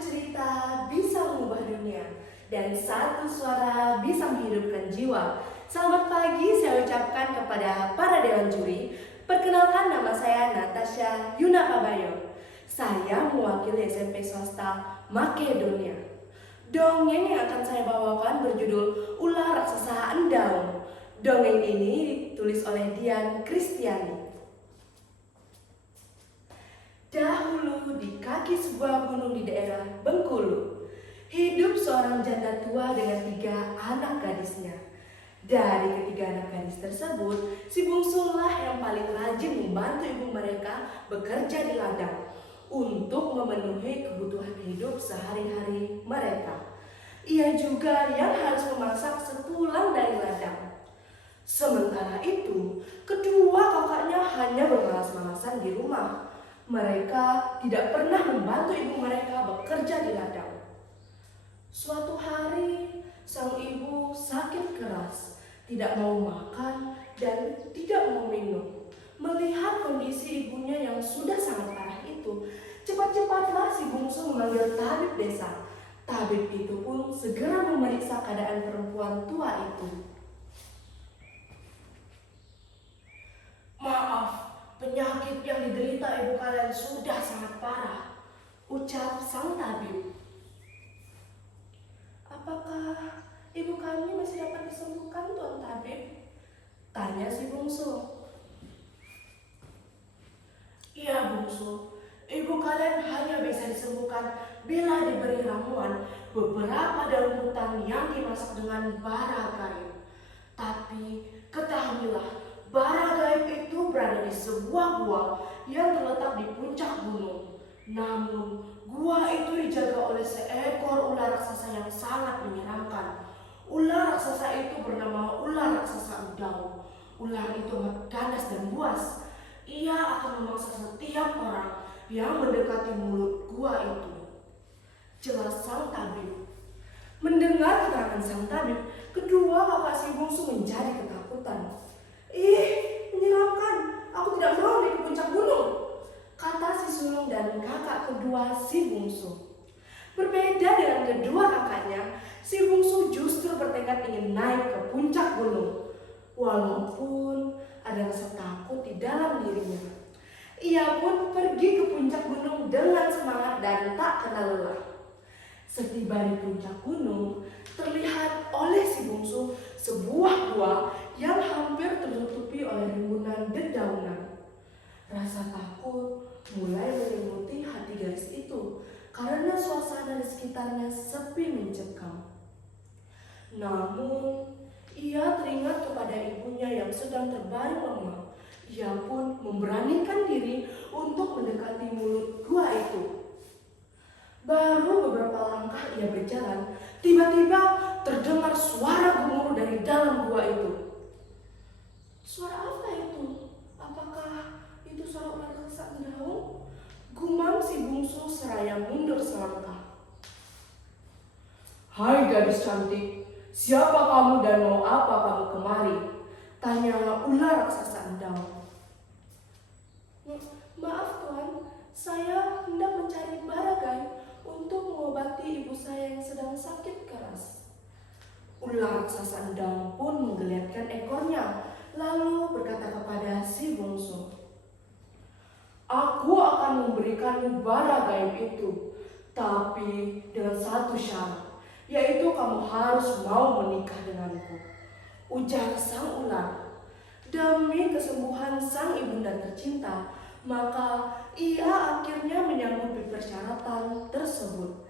cerita bisa mengubah dunia dan satu suara bisa menghidupkan jiwa. Selamat pagi saya ucapkan kepada para dewan juri. Perkenalkan, nama saya Natasha Yuna Kabayo. Saya mewakili SMP swasta Makedonia. Dongeng yang akan saya bawakan berjudul Ular Raksasa Endaung. Dongeng ini ditulis oleh Dian Kristiani. Dahulu di kaki sebuah gunung di daerah Bengkulu, hidup seorang janda tua dengan 3 anak gadisnya. Dari ketiga anak gadis tersebut, si bungsulah yang paling rajin membantu ibu mereka bekerja di ladang untuk memenuhi kebutuhan hidup sehari-hari mereka. Ia juga yang harus memasak sepulang dari ladang. Sementara itu, kedua kakaknya hanya bermalas-malasan di rumah. Mereka tidak pernah membantu ibu mereka bekerja di ladang. Suatu hari, sang ibu sakit keras, tidak mau makan dan tidak mau minum. Melihat kondisi ibunya yang sudah sangat parah itu, cepat-cepatlah si bungsu memanggil tabib desa. Tabib itu pun segera memeriksa keadaan perempuan tua itu. "Maaf, penyakit yang diderita ibu kalian sudah sangat parah," ucap sang tabib. "Apakah ibu kami masih dapat disembuhkan, Tuan Tabib?" tanya si bungsu. "Iya bungsu, ibu kalian hanya bisa disembuhkan bila diberi ramuan beberapa daun hutan yang dimasak dengan bara gaib. Tapi ketahuilah, bara gaib itu berada di sebuah gua yang terletak di puncak gunung. Namun, gua itu dijaga oleh seekor ular raksasa yang sangat menyeramkan. Ular raksasa itu bernama ular raksasa Endaung. Ular itu amat ganas dan buas. Ia akan memangsa setiap orang yang mendekati mulut gua itu," jelas sang tabib. Mendengar keterangan sang tabib, kedua kakak si bungsu menjadi ketakutan. "Ih, menyeramkan. Aku tidak mau naik ke puncak gunung," kata si sulung dan kakak kedua si bungsu. Berbeda dengan kedua kakaknya, si bungsu justru bertekad ingin naik ke puncak gunung. Walaupun ada rasa takut di dalam dirinya, ia pun pergi ke puncak gunung dengan semangat dan tak kenal lelah. Setiba di puncak gunung, terlihat oleh si bungsu sebuah gua yang hampir tertutupi oleh rimbunan dedaunan. Rasa takut mulai menyelimuti hati gadis itu karena suasana di sekitarnya sepi mencekam. Namun, ia teringat kepada ibunya yang sedang terbaring lemah. Ia pun memberanikan diri untuk mendekati mulut gua itu. Baru beberapa langkah ia berjalan, tiba-tiba terdengar suara gemuruh dari dalam gua itu. "Suara apa itu? Apakah itu suara ular raksasa Endaung?" gumam si bungsu seraya mundur selangkah. "Hai gadis cantik, siapa kamu dan mau apa kamu kemari?" tanya ular raksasa Endaung. "Maaf Tuan, saya hendak mencari bara gaib untuk mengobati ibu saya yang sedang sakit keras." Ular raksasa Endaung pun menggeliatkan ekornya, lalu berkata kepada si bungsu, "Aku akan memberikanmu bara gaib itu, tapi dengan satu syarat, yaitu kamu harus mau menikah denganku," ujar sang ular. Demi kesembuhan sang ibunda tercinta, maka ia akhirnya menyanggupi persyaratan tersebut.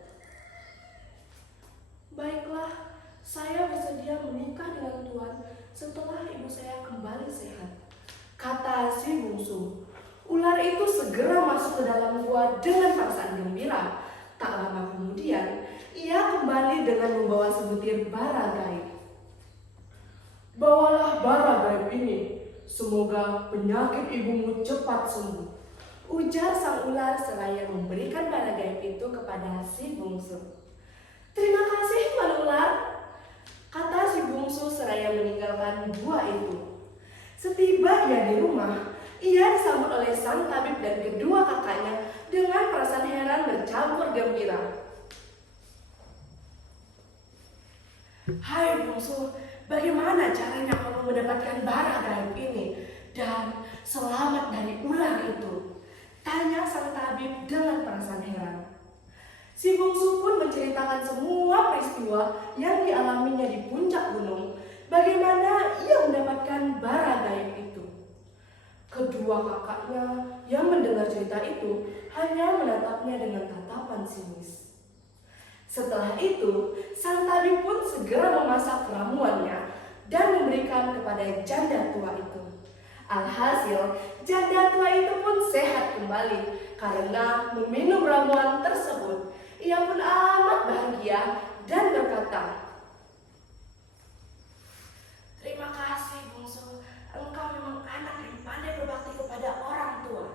"Baiklah, saya bersedia menikah dengan Tuan setelah ibu saya kembali sehat," kata si bungsu. Ular itu segera masuk ke dalam gua dengan perasaan gembira. Tak lama kemudian, ia kembali dengan membawa sebutir bara gaib. "Bawalah bara gaib ini. Semoga penyakit ibumu cepat sembuh," ujar sang ular seraya memberikan bara gaib itu kepada si bungsu. "Terima kasih Tuan Ular," kata si bungsu seraya meninggalkan gua itu. Setiba ia di rumah, ia disambut oleh sang tabib dan kedua kakaknya dengan perasaan heran bercampur gembira. Hai bungsu, bagaimana caranya kamu mendapatkan bara gaib ini dan selamat dari ular itu? Tanya sang tabib dengan perasaan heran. Si bungsu pun menceritakan semua peristiwa yang dialaminya di puncak gunung, bagaimana ia mendapatkan bara gaib itu. Kedua kakaknya yang mendengar cerita itu hanya menatapnya dengan tatapan sinis. Setelah itu, sang tabib pun segera memasak ramuannya dan memberikan kepada janda tua itu. Alhasil, janda tua itu pun sehat kembali karena meminum ramuan tersebut. Ia pun amat bahagia dan berkata, "Terima kasih bungsu, engkau memang anak yang pandai berbakti kepada orang tua."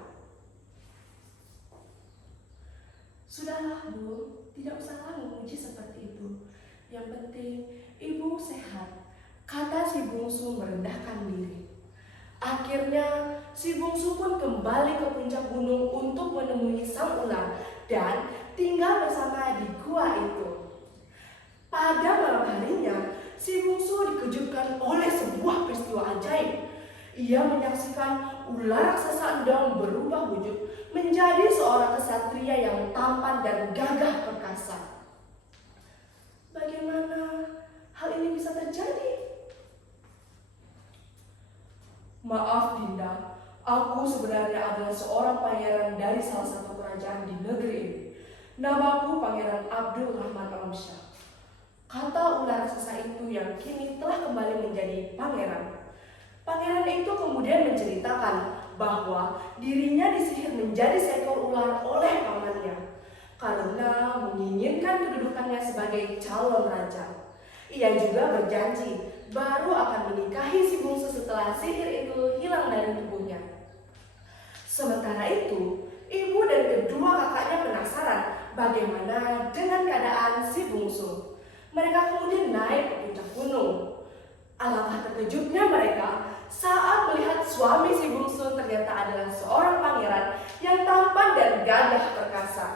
Sudahlah Bu, tidak usahlah memuji seperti itu. Yang penting ibu sehat, kata si bungsu merendahkan diri. Akhirnya si bungsu pun kembali ke puncak gunung untuk menemui sang ular dan tinggal bersama di gua itu. Pada malam harinya, si bungsu dikejutkan oleh sebuah peristiwa ajaib. Ia menyaksikan ular raksasa endang berubah wujud menjadi seorang kesatria yang tampan dan gagah perkasa. Bagaimana hal ini bisa terjadi? Maaf Dinda, aku sebenarnya adalah seorang pangeran dari salah satu kerajaan di negeri ini. Namaku Pangeran Abdul Rahman Alamsyah. Kata ular raksasa itu yang kini telah kembali menjadi pangeran. Pangeran itu kemudian menceritakan bahwa dirinya disihir menjadi seekor ular oleh pamannya karena menginginkan kedudukannya sebagai calon raja. Ia juga berjanji baru akan menikahi si bungsu setelah sihir itu hilang dari tubuhnya. Sementara itu, ibu dan kedua kakaknya penasaran bagaimana dengan keadaan si bungsu. Mereka kemudian naik ke puncak gunung. Alangkah terkejutnya mereka saat melihat suami si bungsu ternyata adalah seorang pangeran yang tampan dan gagah perkasa.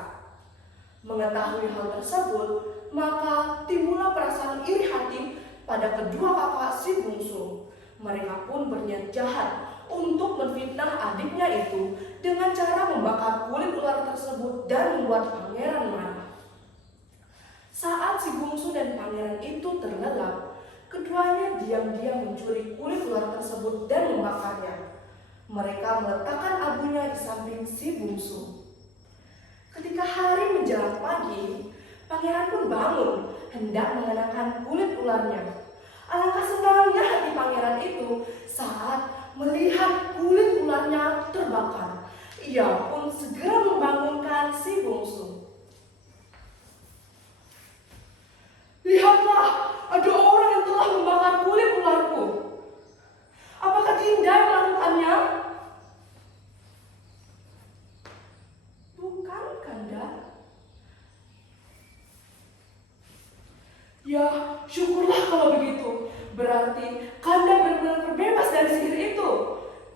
Mengetahui hal tersebut, maka timbullah perasaan iri hati pada kedua kakak si bungsu. Mereka pun berniat jahat untuk memfitnah adiknya itu dengan cara membakar kulit ular tersebut dan membuat pangeran marah. Saat si bungsu dan pangeran itu terlelap, keduanya diam-diam mencuri kulit ular tersebut dan membakarnya. Mereka meletakkan abunya di samping si bungsu. Ketika hari menjelang pagi, pangeran pun bangun hendak mengenakan kulit ularnya. Alangkah senangnya hati pangeran itu saat melihat kulit ularnya terbakar. Ia pun segera membangunkan si bungsu. "Lihatlah, ada orang yang telah membakar kulit ularku. Apakah Dinda yang melakukannya?" "Bukan, Kanda." "Ya, syukurlah kalau begitu. Berarti Kanda benar-benar terbebas dari sihir itu.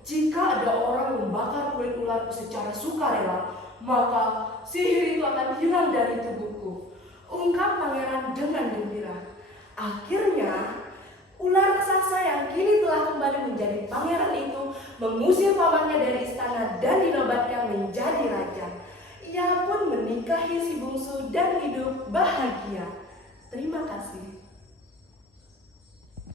Jika ada orang membakar kulit ularku secara sukarela, maka sihir itu akan hilang dari tubuhku," ungkap pangeran dengan gembira. Akhirnya, ular raksasa yang kini telah kembali menjadi pangeran itu mengusir pamannya dari istana dan dinobatkan menjadi raja. Ia pun menikahi si bungsu dan hidup bahagia. Terima kasih.